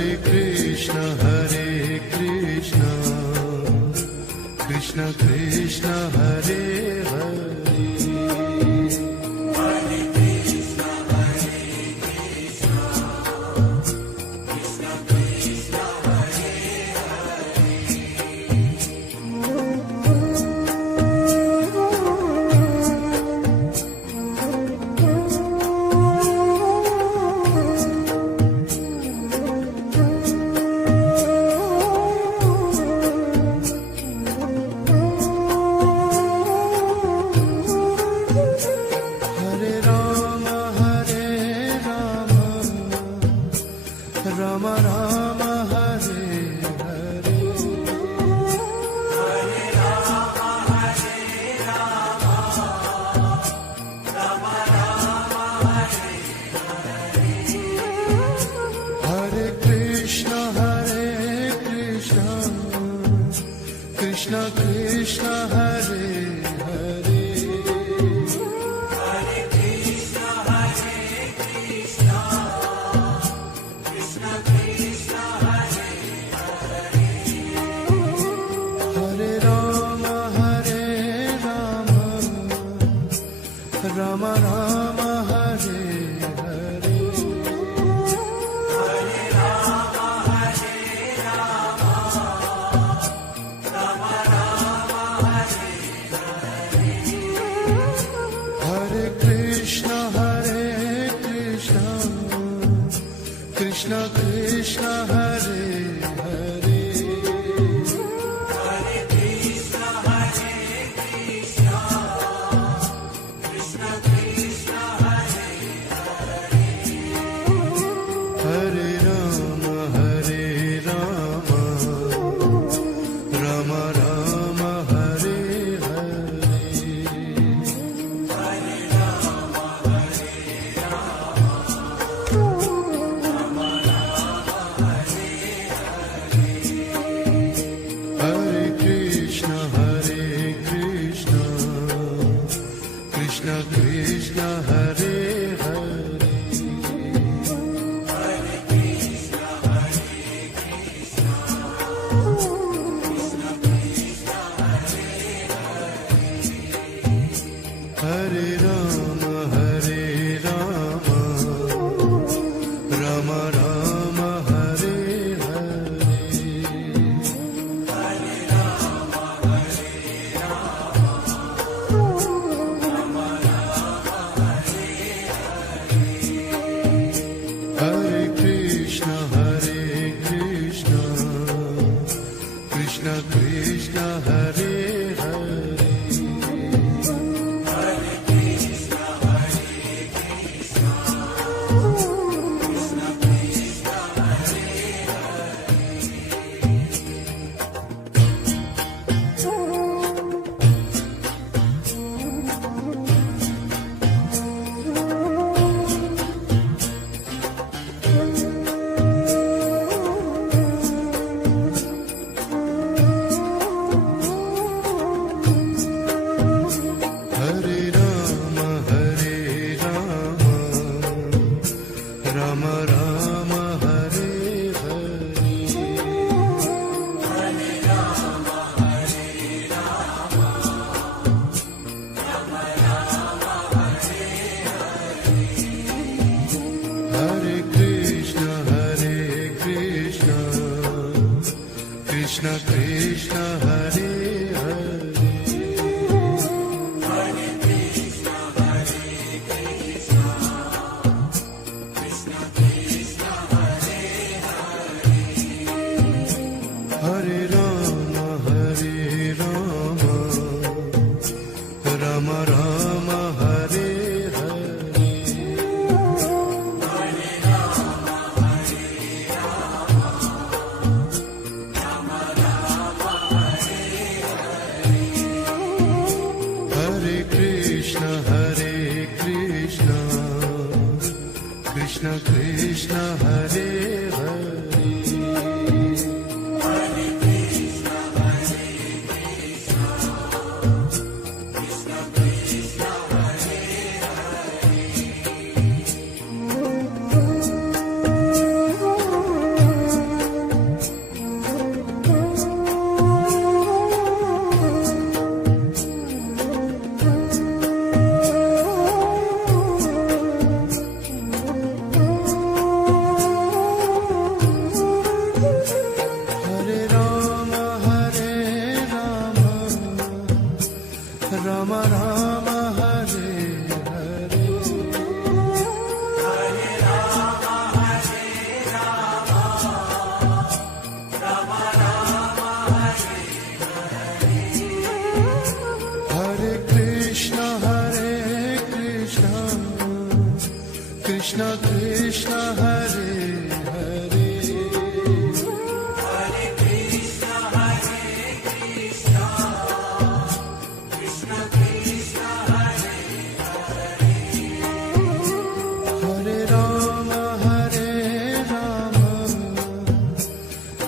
Krishna Krishna Hare Hare Krishna Krishna Hare Hare Hare Krishna Hare Krishna Krishna Krishna Hare Hare Hare Rama Hare Rama Rama Rama Hare Hare Hare Rama Hare Rama Krishna Krishna Hare Hare Hare Krishna Hare Krishna Krishna Krishna Hare Hare Hare Rama Hare Rama Rama Rama Hare Hare Hare Rama Hare Hare Krishna Hare Krishna Krishna Krishna Hare Hare Hare Krishna Hare Krishna Krishna Krishna Hare Hare Hare Rama Hare Rama Rama Rama Hare Hare Hare Krishna Hare Krishna Krishna Krishna Hare Hare Hare Krishna Hare Krishna Krishna Krishna Hare Hare Rama Hare Rama Rama Rama Hare Hare Hare Rama Hare Rama Rama Rama Hare Hare Hare Krishna Hare Krishna Krishna Krishna Hare Hare Hare Rama Hare Rama Rama Rama Hare Hare Hare Rama Hare Rama Rama Rama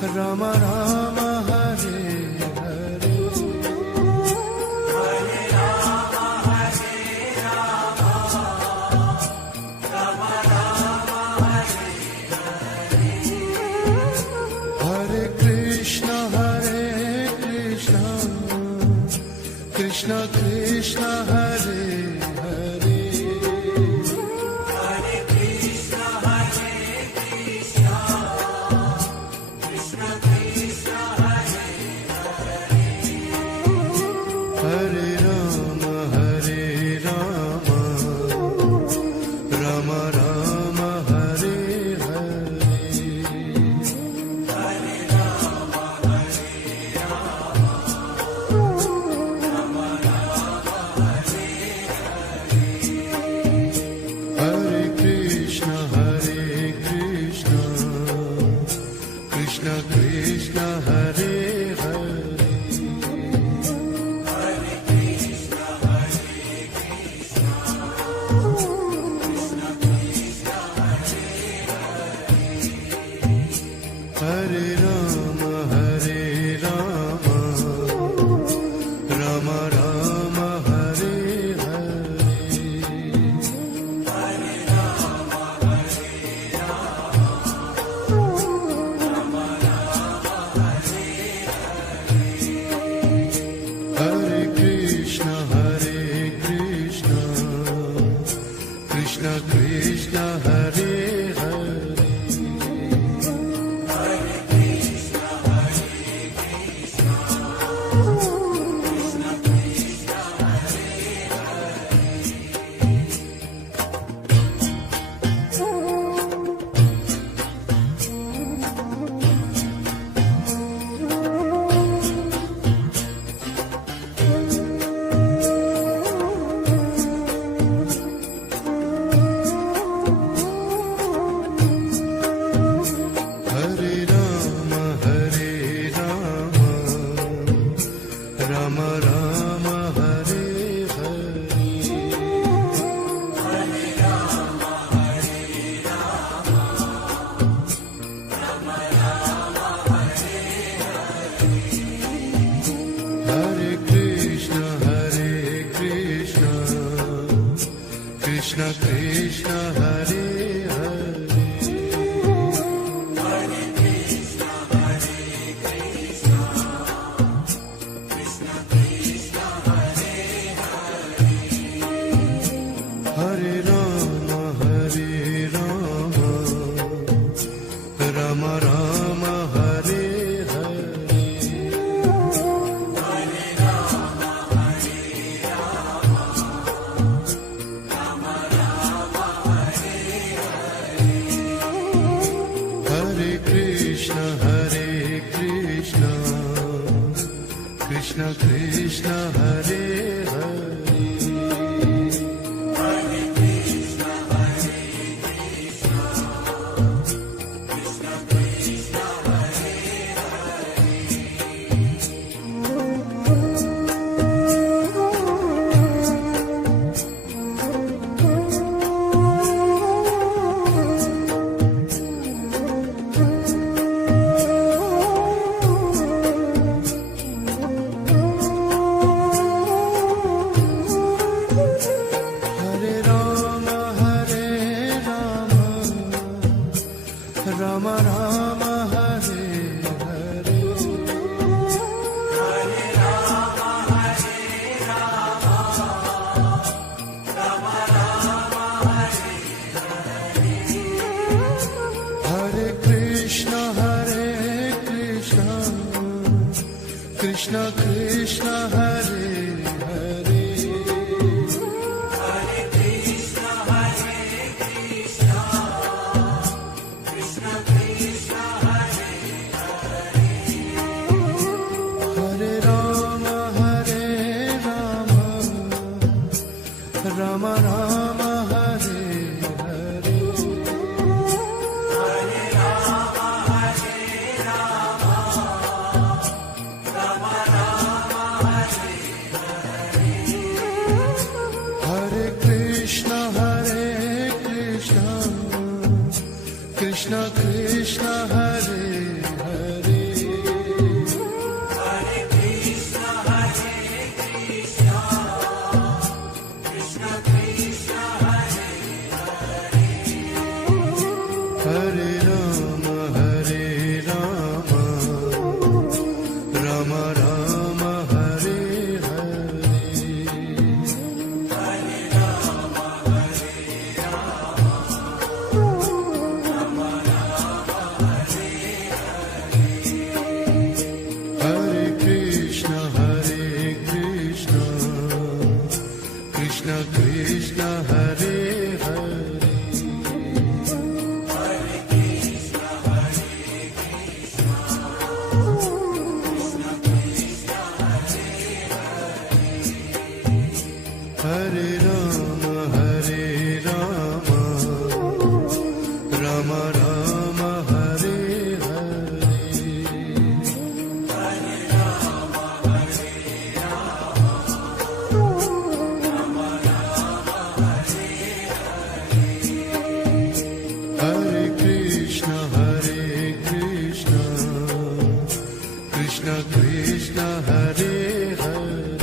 Rama Rama Hare Hare Hare Krishna Krishna Krishna Hare Hare Hare Rama Rama Rama Hare Hare Hare Krishna Krishna Krishna Hare Hare Hare Rama Rama Rama Hare Hare Hare Krishna Krishna Krishna Hare Hare Hare Rama Rama Rama Hare Hare Hare Krishna Krishna Krishna Hare Hare Hare Rama Rama Rama Hare Hare Hare Krishna Krishna Krishna Hare Hare Rama Rama Hare Hare Hare Krishna Krishna Krishna Hare Hare Hare Rama Rama Rama Hare Hare Hare Krishna Krishna Hare Hare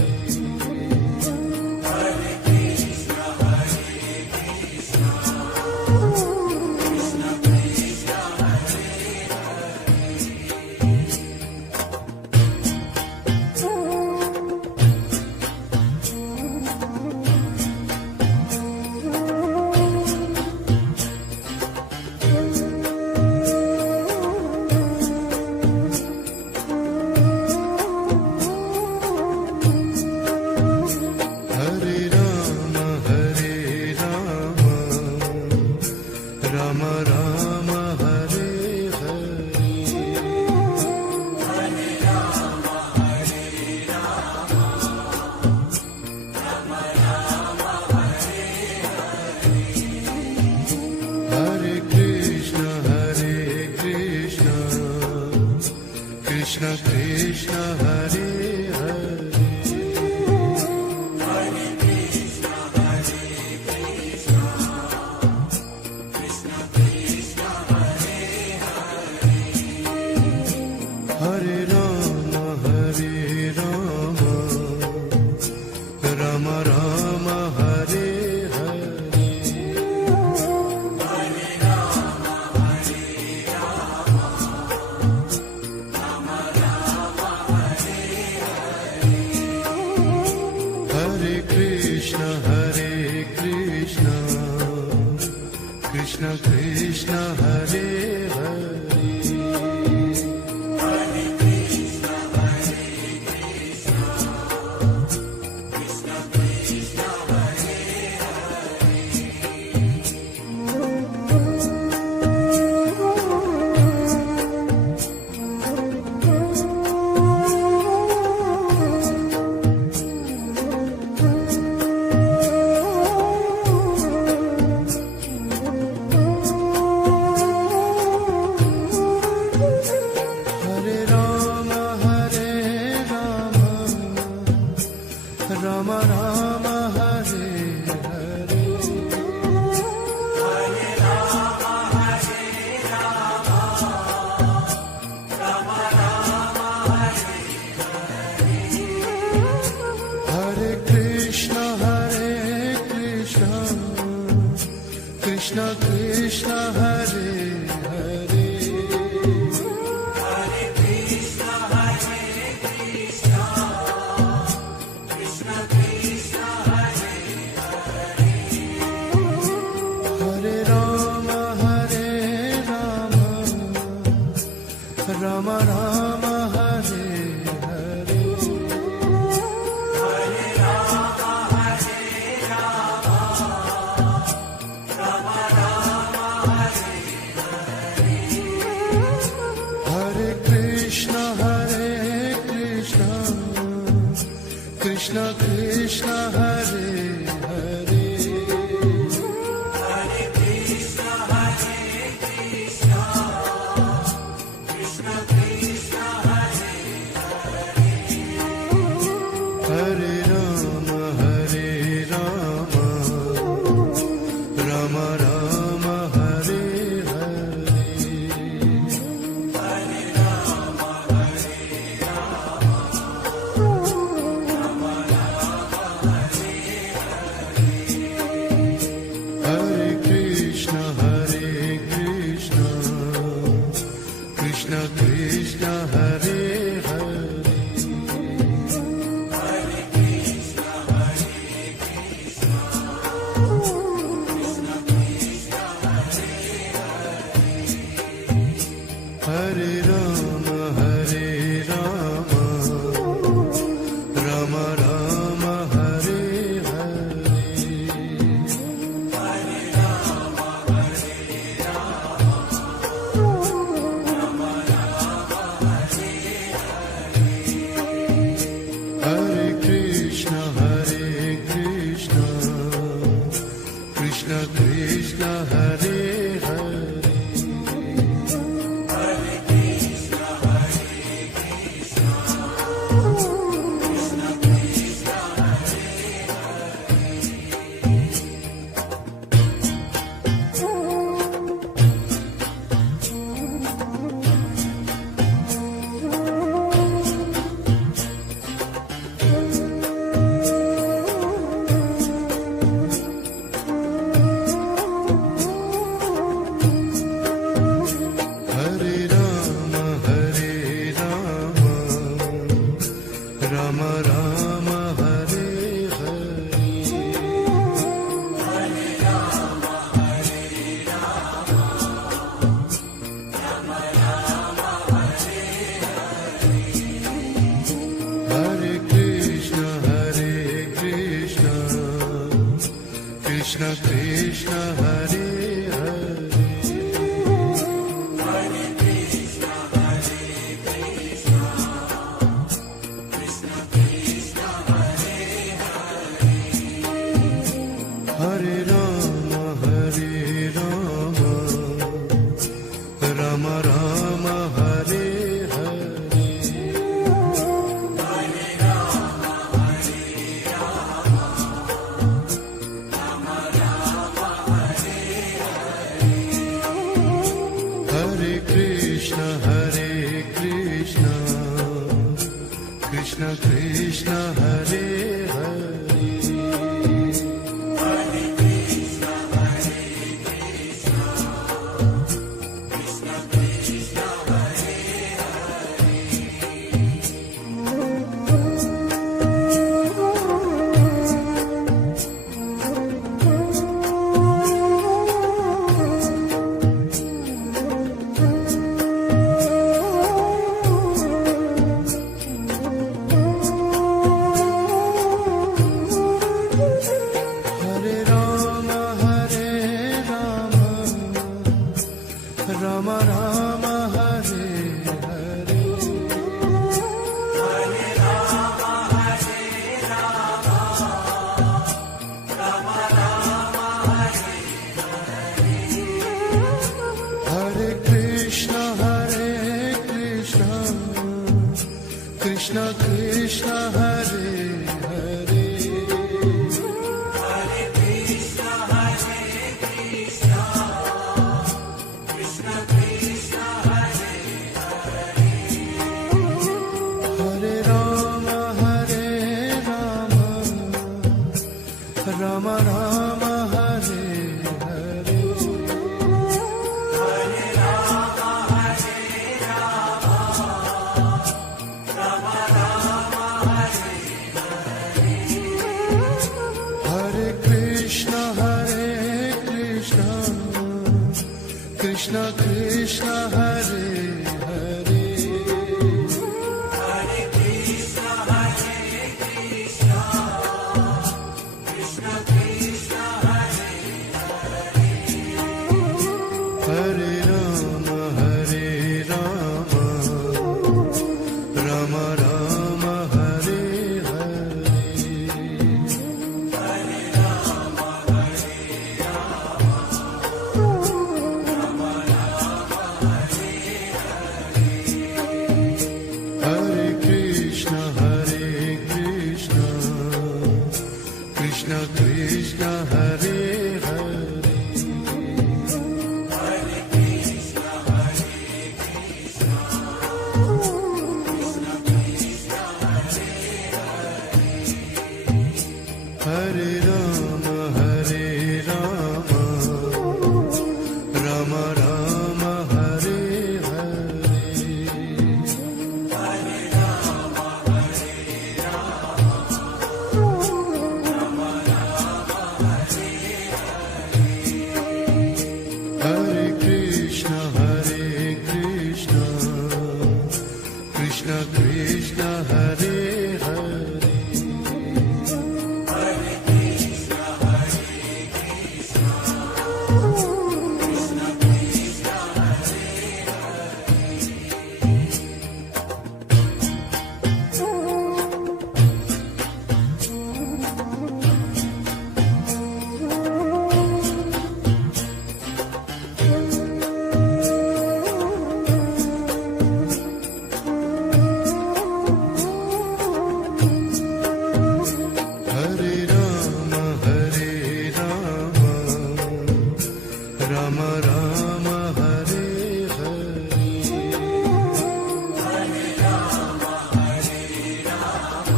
Krishna Krishna Hare Hare Hare Krishna Hare Krishna Krishna Krishna Hare Hare Hare Rama Hare Rama Rama Rama Hare Krishna Krishna Hare Hare Hare Krishna Hare Krishna Krishna Krishna Hare Rama Rama Hare Hare Hare Rama Hare Rama Rama Rama Hare Hare Hare Krishna Krishna Krishna Hare Hare Hare Krishna Hare Krishna Krishna Krishna Hare Hare Hare Rama Hare Rama Rama Rama Hare Hare Hare Rama Hare Rama Rama Rama Hare Hare Hare Krishna Krishna Krishna Hare Hare Hare Krishna Hare Krishna Krishna Krishna Hare Hare Hare Rama Hare Rama Rama Rama Hare Hare Hare Rama Hare Hare Krishna Krishna Krishna Hare Hare Hare Krishna Hare Krishna Krishna Krishna Hare Hare Hare Rama Hare Rama Rama Rama Hare Hare Hare Rama Hare Rama Rama Rama Hare Krishna Krishna Hare Hare Rama Rama Hare Hare Hare Rama Hare Rama Rama Rama Hare Hare Hare Krishna Krishna Krishna Hare Hare Hare Krishna Hare Rama Hare Rama Rama Rama Hare Hare Hare Rama Hare Rama Rama Rama Hare Hare Hare Krishna Krishna Krishna Hare Hare Hare Krishna Krishna Krishna Hare Hare Hare Rama Hare Rama Rama Rama Hare Hare Hare Rama Hare Rama Rama Rama Hare Hare Hare Krishna Krishna Krishna Hare Hare Hare Krishna Krishna Krishna Krishna Hare Hare Hare Rama Hare Rama Rama Rama Hare Hare Hare Rama Hare Rama Rama Rama Hare Hare Hare Krishna Krishna Krishna Hare Hare Hare Krishna Krishna Krishna Krishna Hare Hare Rama Hare Rama Rama Rama Hare Hare Hare Rama Hare Rama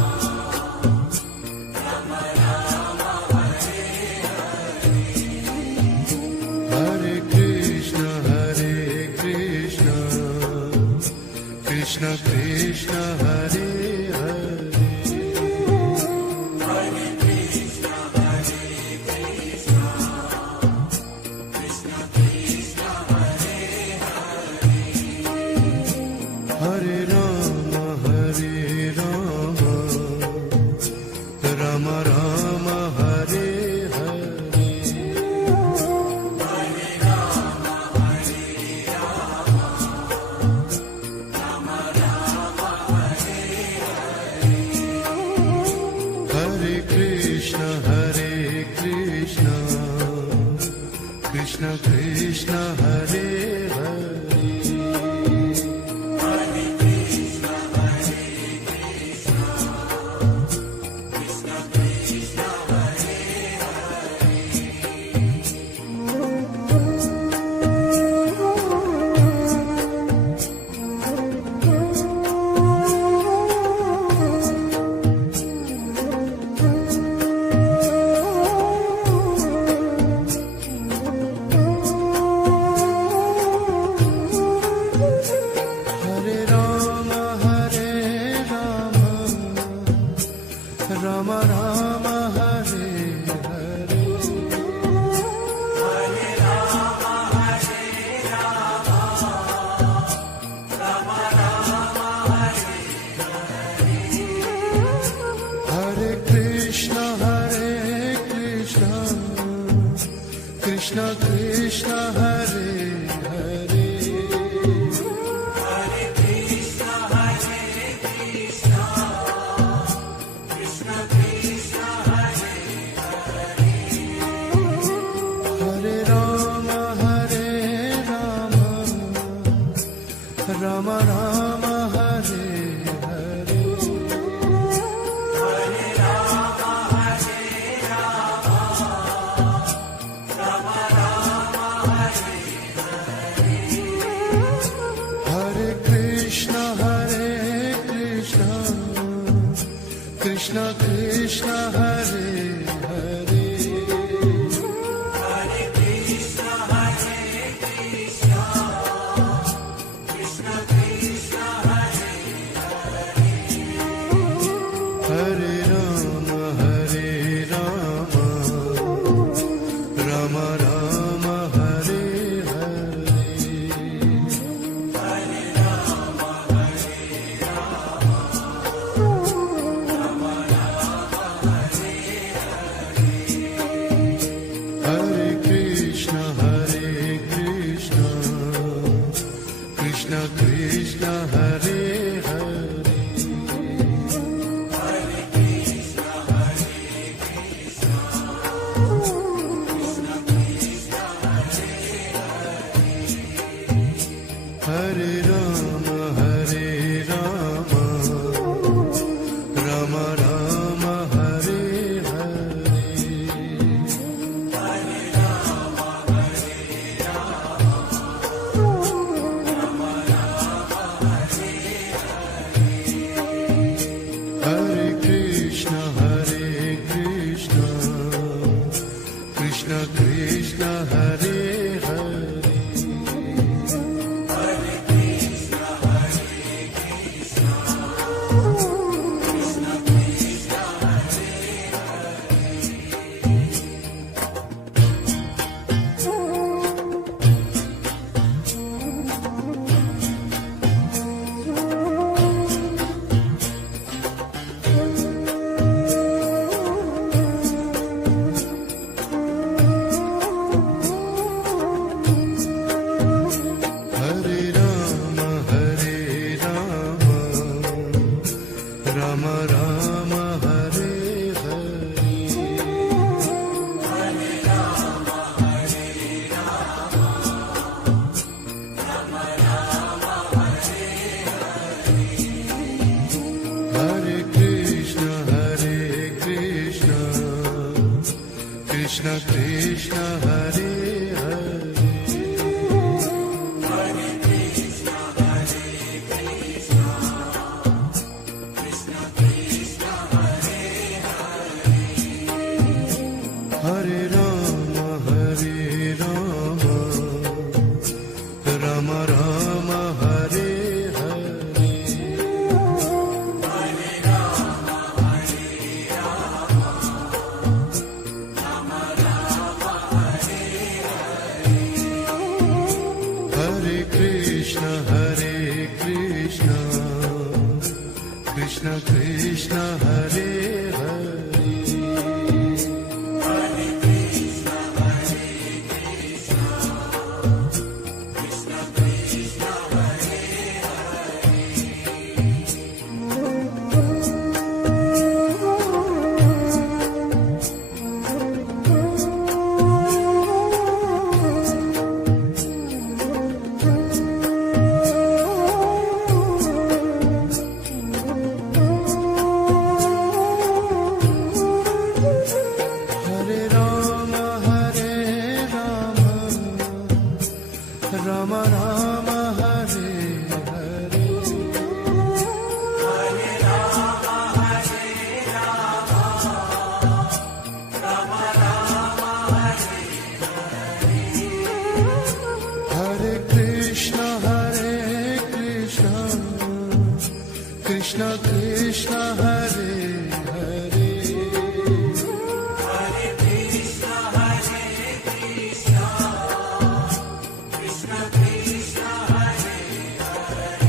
Rama Rama Hare Hare Hare Krishna Krishna Krishna Hare Hare Hare Krishna Krishna Krishna Krishna Hare Hare Hare Rama Hare Rama Rama Rama Hare Hare Hare Rama Hare Rama Rama Rama Hare Hare Hare Krishna Krishna Krishna Hare Hare Hare Krishna Krishna Krishna Hare Hare Hare Krishna, Krishna Krishna, Hare Hare. Hare Krishna, Krishna Krishna, Hare Hare. Hare Rama, Rama Rama, Hare Hare. Hare Rama, Rama Rama, Hare Hare. Hare Krishna, Krishna Krishna, Hare Hare. Hare Krishna, Krishna Krishna, Hare Hare. Hare Rama, Rama Rama, Hare Hare. Hare Rama, Rama Rama, Hare Hare. Hare Krishna, Krishna Krishna, Hare Hare. Hare Krishna, Krishna Krishna, Hare Hare. Hare Rama, Rama Rama, Hare Hare. Hare Rama, Rama Rama, Hare Hare. Hare Krishna, Krishna Krishna, Hare Hare. Hare Krishna, Krishna Krishna, Hare Hare Rama, Rama Rama, Hare Hare. Hare Rama, Rama Rama, Hare Hare. Hare Krishna, Krishna Krishna, Hare Hare. Hare Krishna, Krishna Krishna, Hare Hare. Hare Rama, Rama Rama, Hare Hare. Hare Rama, Rama Rama, Hare Hare. Hare Krishna, Krishna Krishna, Hare Hare. Hare Krishna, Krishna Krishna, Hare Hare Rama, Rama Rama, Hare Hare. Hare Rama, Rama Rama, Hare Hare Krishna, Krishna Krishna, Hare Hare. Hare Krishna, Krishna Krishna Krishna, Hare Hare.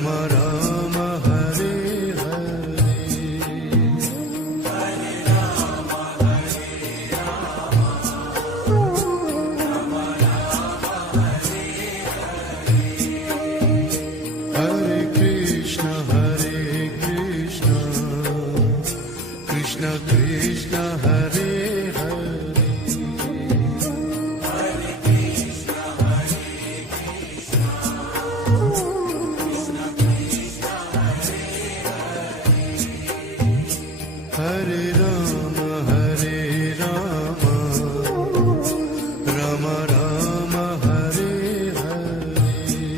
Ram Ram Hare Hare Hare Krishna Krishna Krishna Hare Hare Hare Ram Ram Ram Hare Hare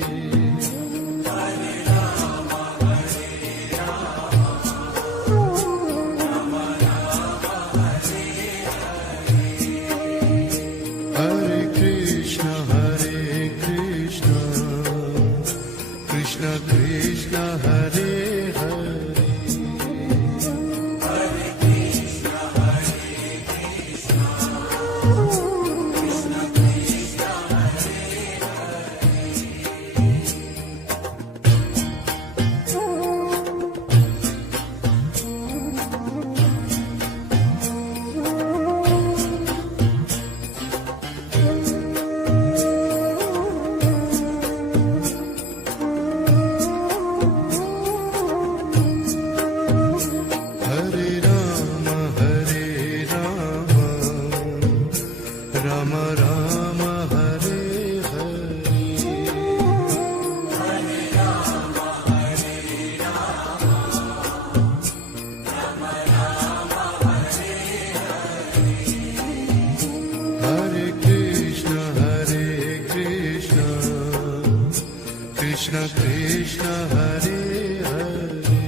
Hare Krishna Krishna Krishna Hare Hare Hare Ram Ram Ram Hare Hare Hare Krishna Krishna Krishna Hare Hare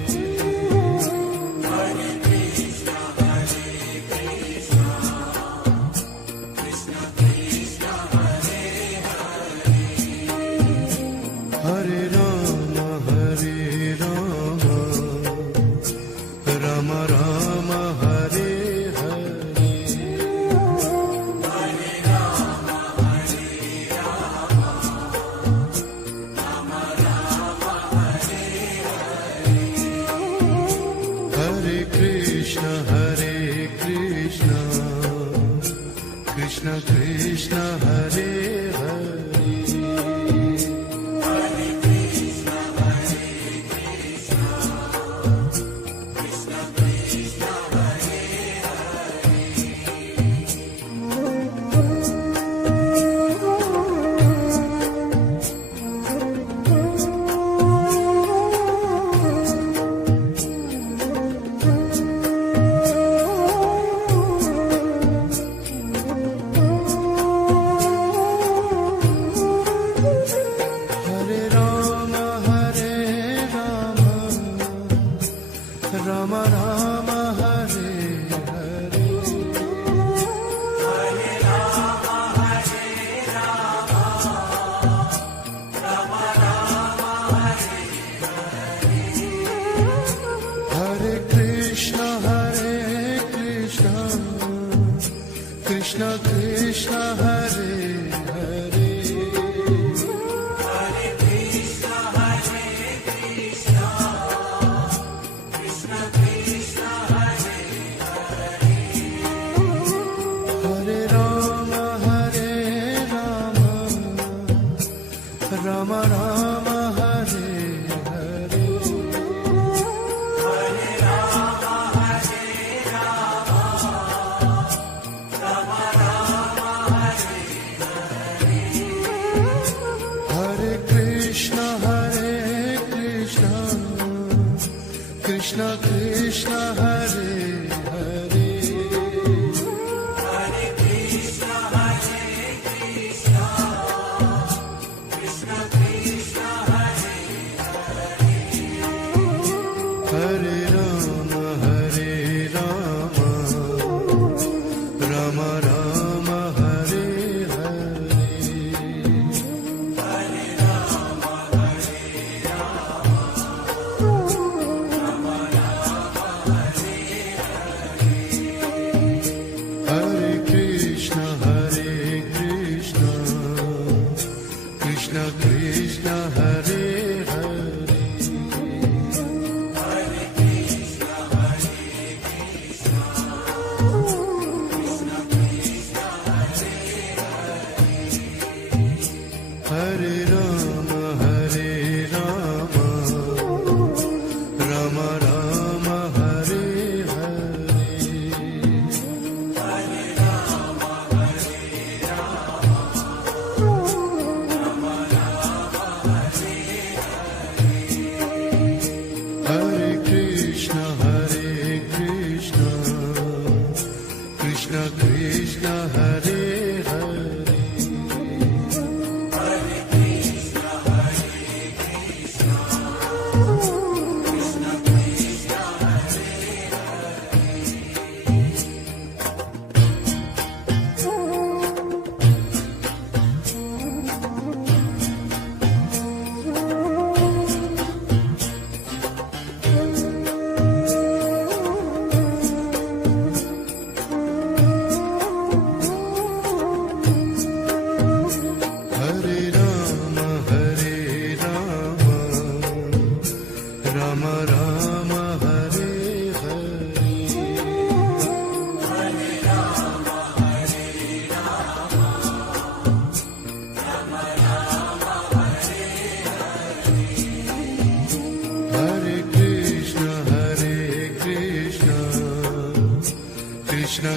Hare Ram Ram Ram Hare Hare Hare Krishna Krishna Krishna Hare Hare Hare Ram Ram Ram Hare Hare Hare Krishna Krishna Krishna Hare Hare Hare Ram Ram Ram Hare Hare Hare Krishna Krishna Krishna Hare Hare Hare Ram Ram Ram Hare Hare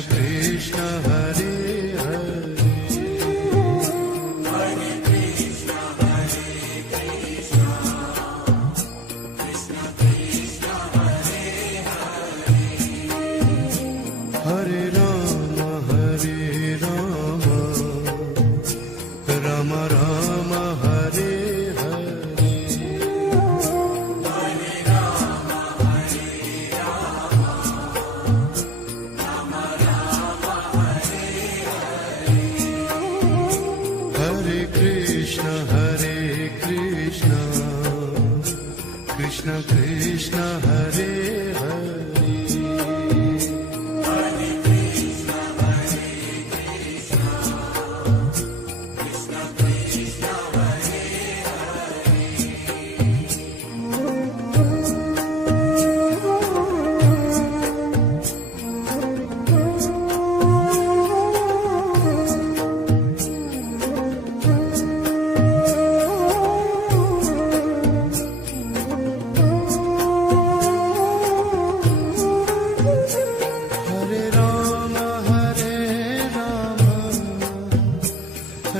Krishna Hare Hare Hare Krishna, Hare Krishna, Krishna Krishna, Hare Hare. Hare Ram Ram Ram Hare Hare Hare Rama, Hare Rama, Rama Rama, Hare Hare. Hare Krishna Krishna Krishna Hare Hare Hare Krishna, Hare Krishna, Krishna Krishna, Hare Hare Ram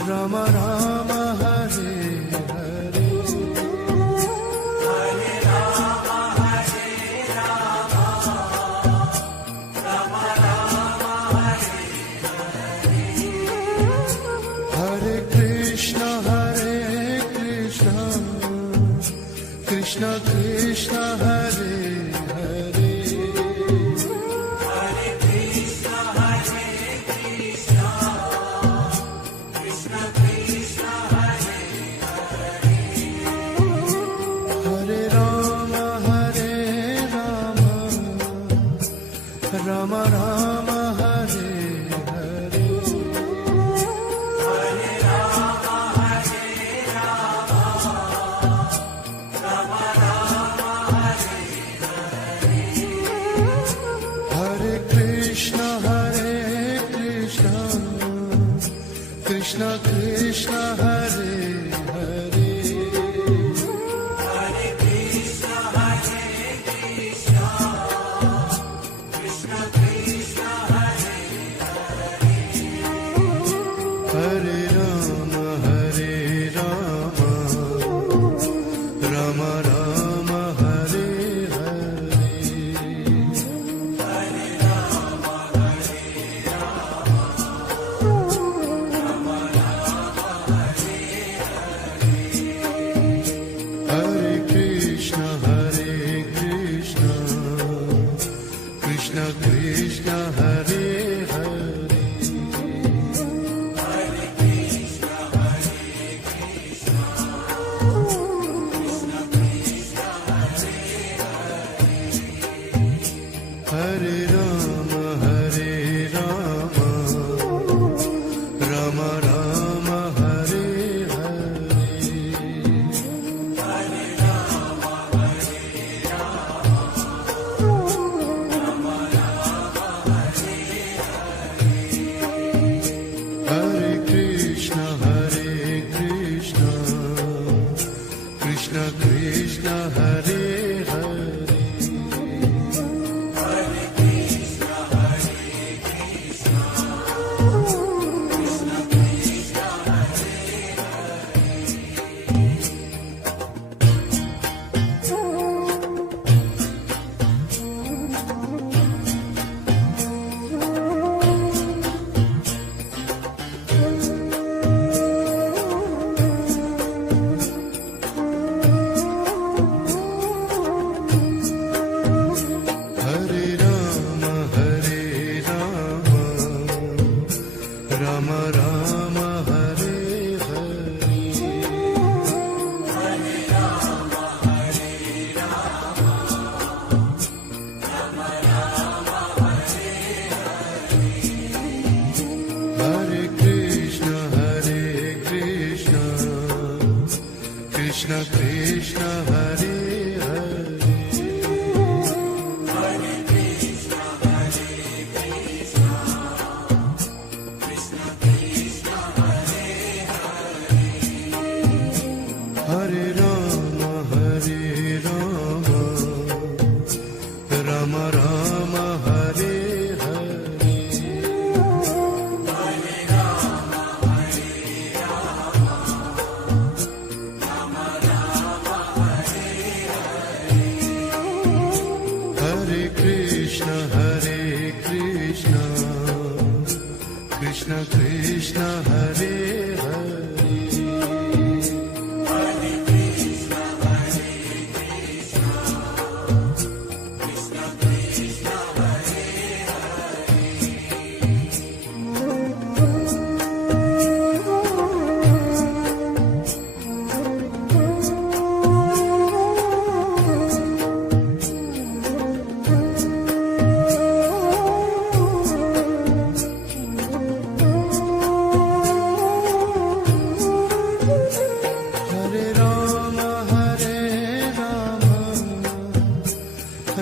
Ram Ram Hare Hare Hare Rama, Hare Rama, Rama Rama, Hare Hare Krishna Krishna Krishna Hare Hare Hare Krishna, Hare Krishna, Krishna Krishna, Hare Hare Ram Ram Ram Hare Hare Hare Rama, Hare Rama, Rama Rama, Hare Hare Krishna Krishna Krishna Hare Hare Hare Krishna, Hare Krishna, Krishna Krishna, Hare Hare Ram Ram Ram Hare Hare Hare Rama, Hare Rama, Rama Rama, Hare Hare Krishna Krishna Krishna Hare Hare Hare Krishna, Hare Krishna, Krishna Krishna, Hare Hare Ram Ram Ram Hare Hare Hare Rama, Hare Rama, Rama Rama, Hare Hare Krishna Krishna Krishna Hare Hare Hare Krishna, Hare Krishna, Krishna Krishna, Hare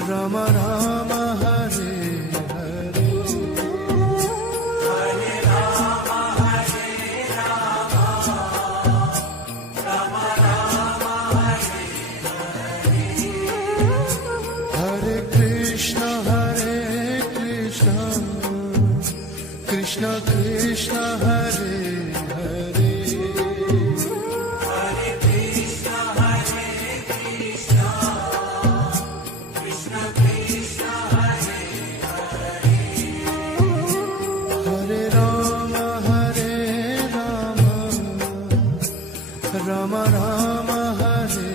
Rama Rama Hare Hare Hare Rama, Hare Rama, Rama Rama, Hare Hare Krishna Krishna Krishna Hare Hare Hare Krishna, Hare Krishna, Krishna Krishna, Hare Hare Rama Rama Rama Hare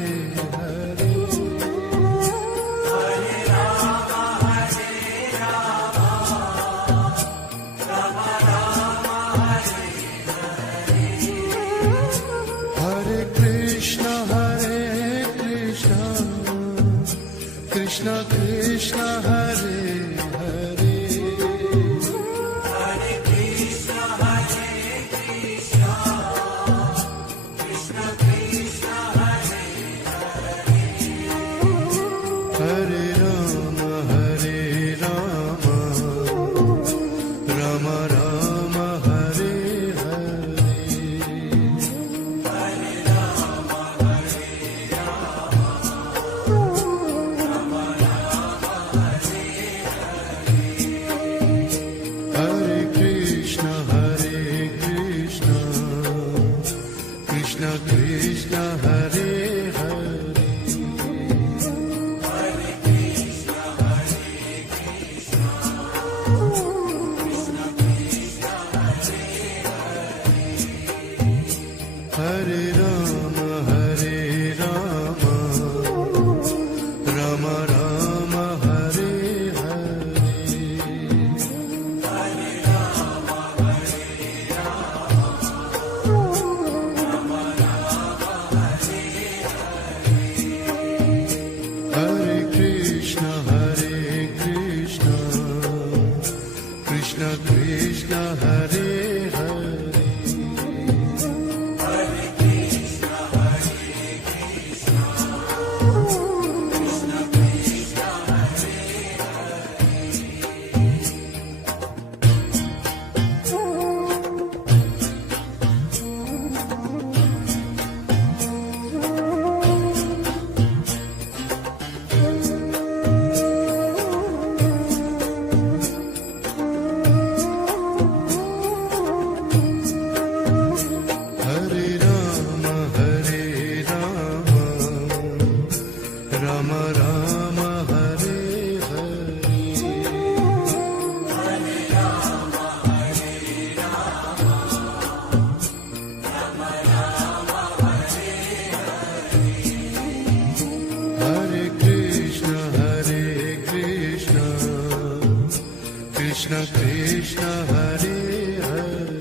Hare Hare Rama, Hare Rama, Rama Rama, Hare Hare Krishna Krishna Krishna Hare Hare Hare Krishna, Hare Krishna, Krishna Krishna, Hare Hare Rama Rama Rama Hare Hare Hare Rama, Hare Rama, Rama Rama, Hare Hare Krishna Krishna Krishna Hare Hare Hare Krishna, Hare Krishna, Krishna Krishna, Hare Hare Rama Rama Rama Hare Hare Hare Rama, Hare Rama, Rama Rama, Hare Hare Krishna Krishna Krishna Hare Hare Hare Krishna, Hare Krishna, Krishna Krishna, Hare Hare Rama Rama Rama Hare Hare Hare Rama, Hare Rama, Rama Rama, Hare Hare Krishna Krishna Krishna Hare Hare Hare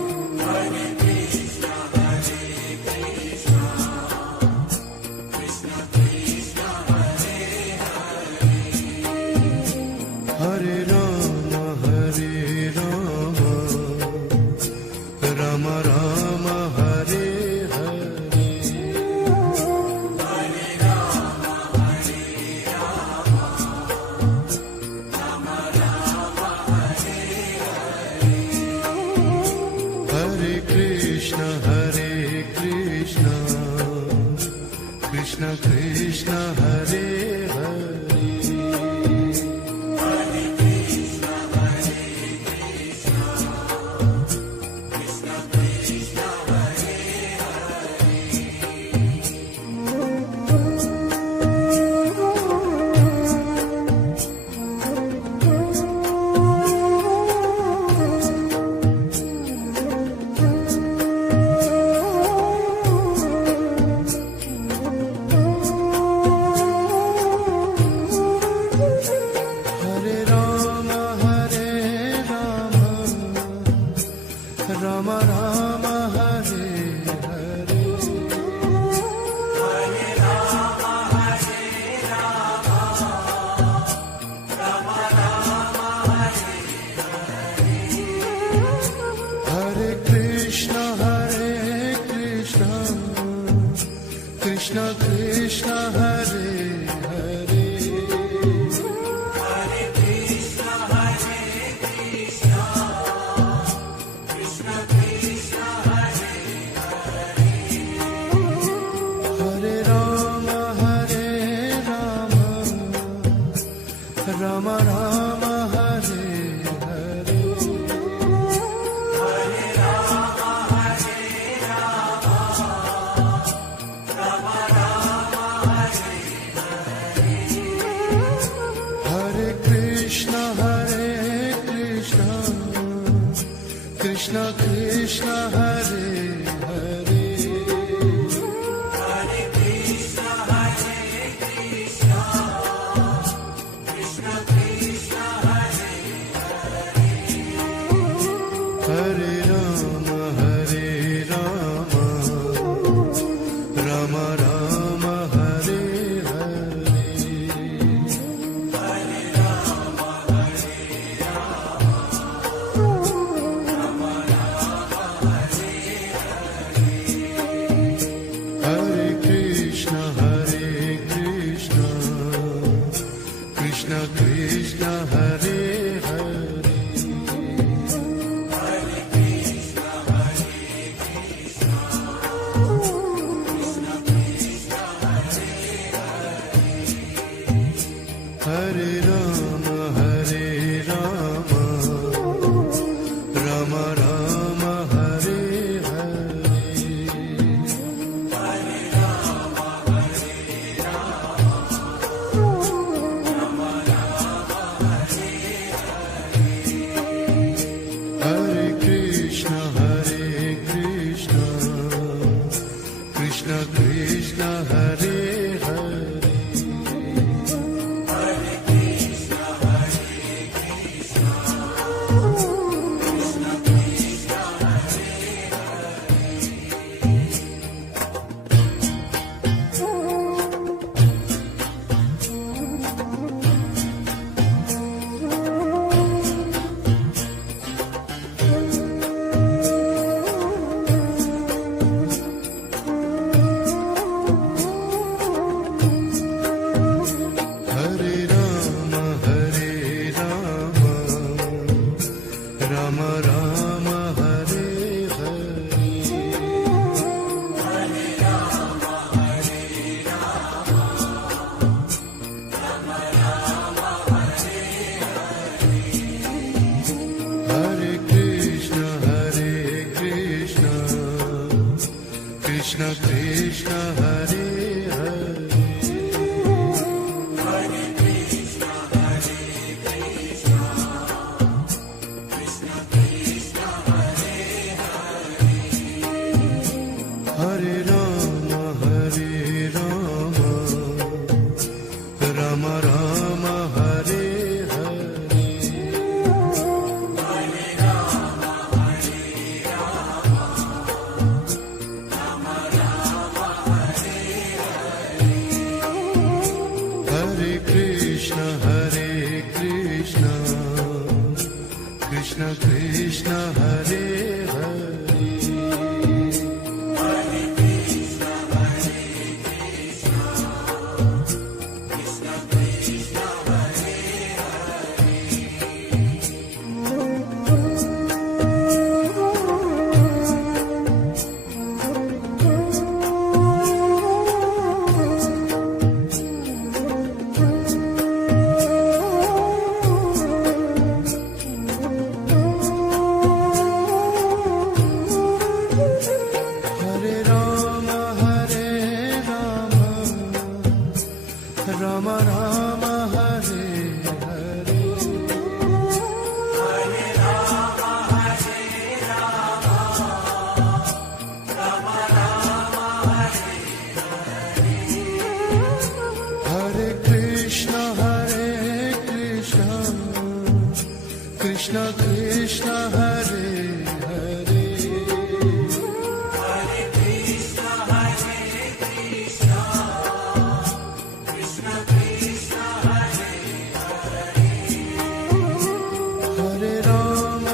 Krishna, Hare Krishna, Krishna Krishna, Hare Hare Rama Rama Rama Hare Hare Hare Rama, Hare Rama, Rama Rama, Hare Hare Krishna Krishna Krishna Hare Hare Hare Krishna, Hare Krishna, Krishna Krishna, Hare Hare Rama Rama Rama Hare Hare Hare Rama, Hare Rama, Rama Rama, Hare Hare Krishna Krishna Krishna Hare Hare Ram Ram Hare Hare Hare Ram Hare Ram Ram Ram Hare Hare Krishna Krishna Krishna Hare Hare Hare Krishna Krishna Krishna Hare Hare Ram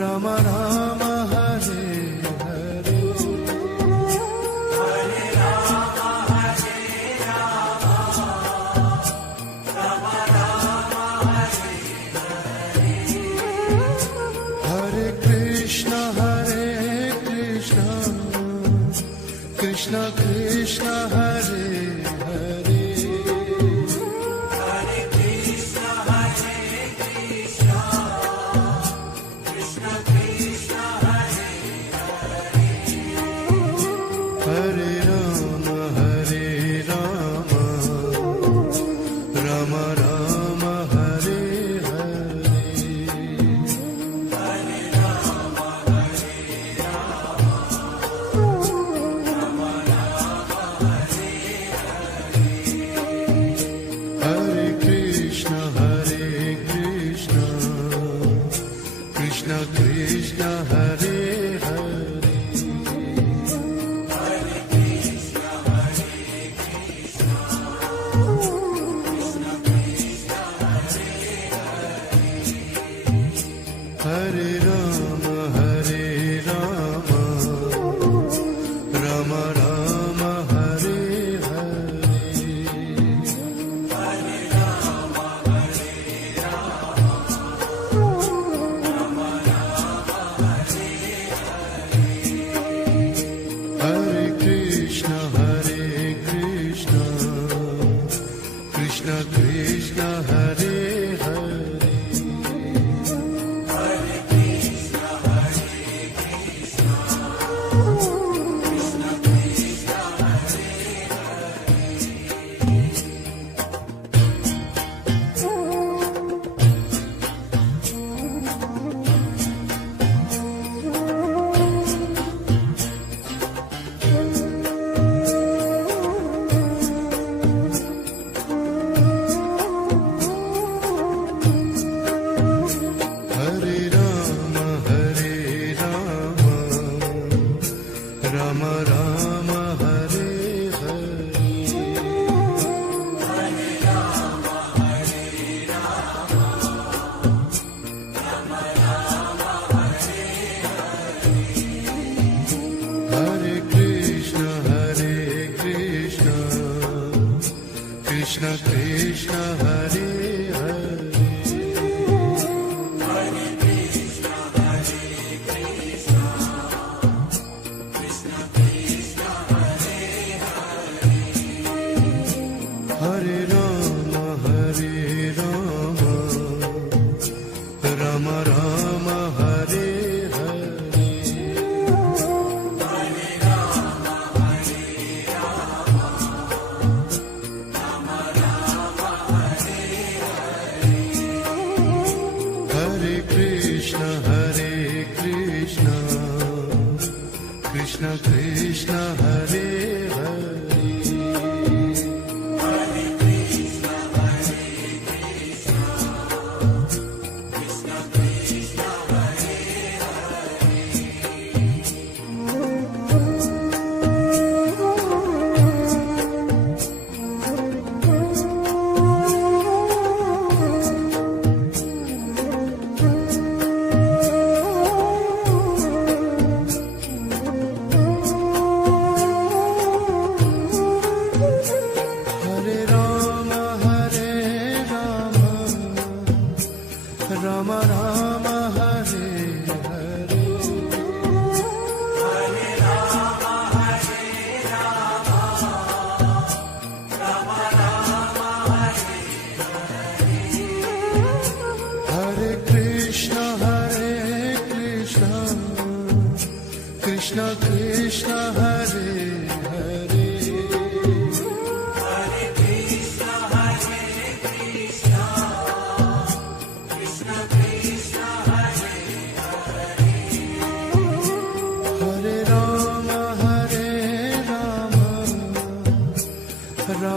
Ram Ram Hare Hare Hare Ram Hare Ram Ram Ram Hare Hare Krishna Krishna Krishna Hare Hare Hare Krishna Krishna Krishna Hare Hare Ram Ram Ram Hare Hare Hare Ram Hare Ram Ram Ram Hare Hare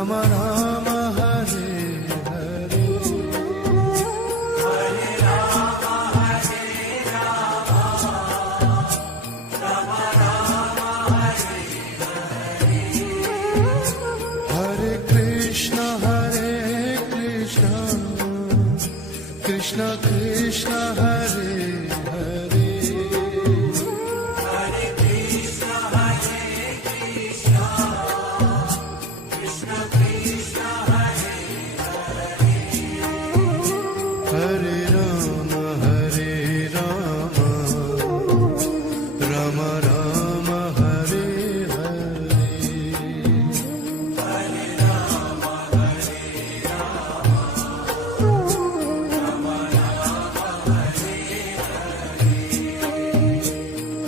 Ram Ram Hare Hare Hare Krishna Krishna Krishna Hare Hare Hare Ram Ram Ram Hare Hare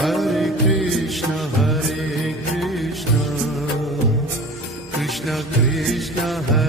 Hare Krishna Krishna Krishna Hare